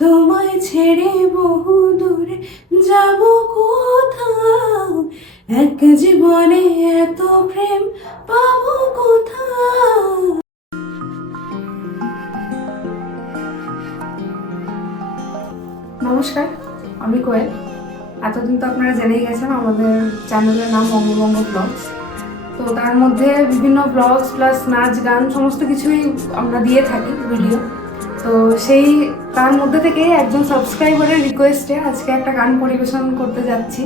তোমায় ছেড়ে বহু দূরে যাব কোথাও, এক জীবনে এত প্রেম পাবো কোথাও। নমস্কার, আমি কোয়েল। এতদিন তো আপনারা জেনেই গেছেন আমাদের চ্যানেলের নাম বঙ্গবঙ্গ ব্লগস। তো তার মধ্যে বিভিন্ন ব্লগস প্লাস নাচ গান সমস্ত কিছুই আমরা দিয়ে থাকি ভিডিও। তো সেই তার মধ্যে থেকে একজন সাবস্ক্রাইবারের রিকোয়েস্টে আজকে একটা গান পরিবেশন করতে যাচ্ছি।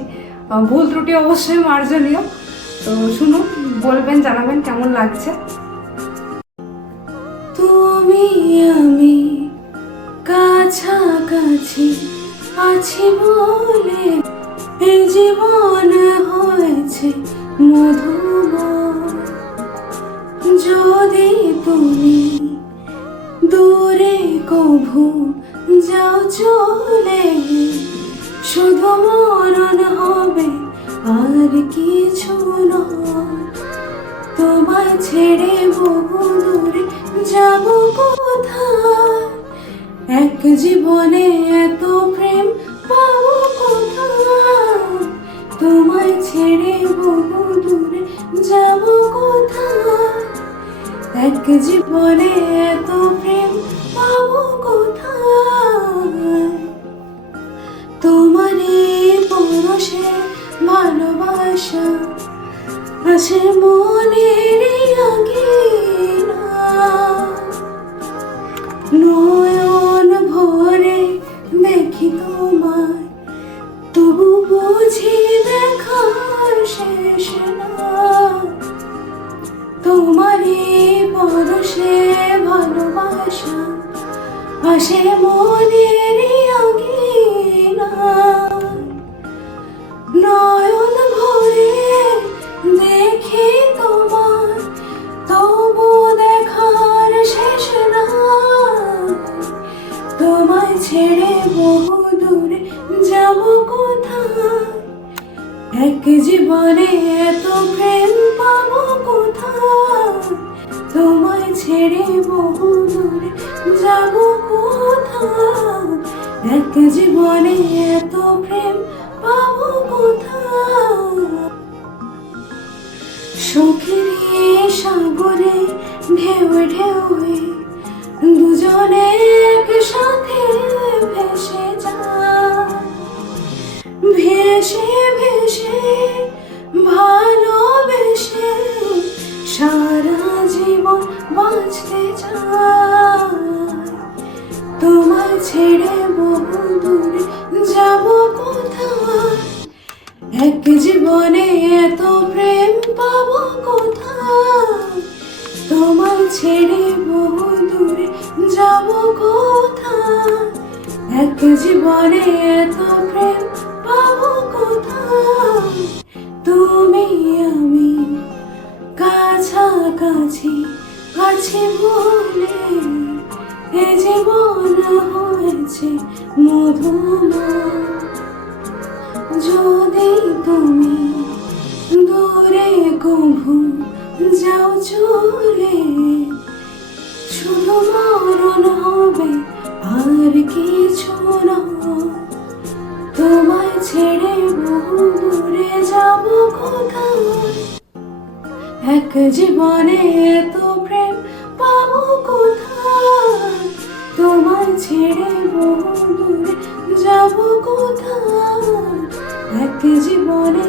ভুল ত্রুটি অবশ্যই মার্জনীয়। তো শুনুন, বলবেন, জানাবেন কেমন লাগছে। তুমি আমি কাছাকাছি আছি বলে এই জীবন হয়েছে মধুময়। যদি তুমি দূরে কভু যাও চলে, শুধু মরণ হবে আর কিছু নয়। তোমায় ছেড়ে বহু দূরে যাব কোথায়, এক জীবনে এত প্রেম পাবো কোথায়। তোমায় ছেড়ে বহু দূরে যাব কোথায়, এক জীবনে এত প্রেম পাবো কোথায়। তোমারই পরশে ভালোবাসা আছে মনের আঙিনা, নয়ন ভরে দেখি তোমায়, তবু বুঝি দেখার শেষ না। তোমারই পরশে ভালোবাসা আসে মনের আঙিনা, নয়ন ভরে দেখি তোমায়, তবু দেখার শেষ না। তোমায় ছেড়ে বহু দূরে যাব কোথায়, এক জীবনে এত প্রেম পাবো কোথায়। তোমায় ছেড়ে বহু দূরে যাব কোথায়, এক জীবনে এত প্রেম পাবো কোথায়। সুখের সাগরে ঢেউ ঢেউয়ে দুজনে একসাথে ভেসে যায়, ভেসে ভেসে ভালোবেসে সারা জীবন বাঁচতে চায়। তোমায় ছেড়ে বহু দূরে যাব কোথায়, এক জীবনে এত প্রেম পাবো কোথায়। তোমায় ছেড়ে বহু দূরে যাব কোথায়, এক জীবনে এত প্রেম পাবো কোথায়। তুমি আমি কাছাকাছি আছি বলে এ জীবন হয়েছে মধুময়। যদি তুমি দূরে কভু যাও চলে, শুধু মরণ হবে আর কিছু নয়। তোমায় ছেড়ে বহু দূরে যাব কোথায়, এক জীবনে এত প্রেম পাবো কোথায়। তোমায় ছেড়ে বহু দূরে যাব কোথায়, এক জীবনে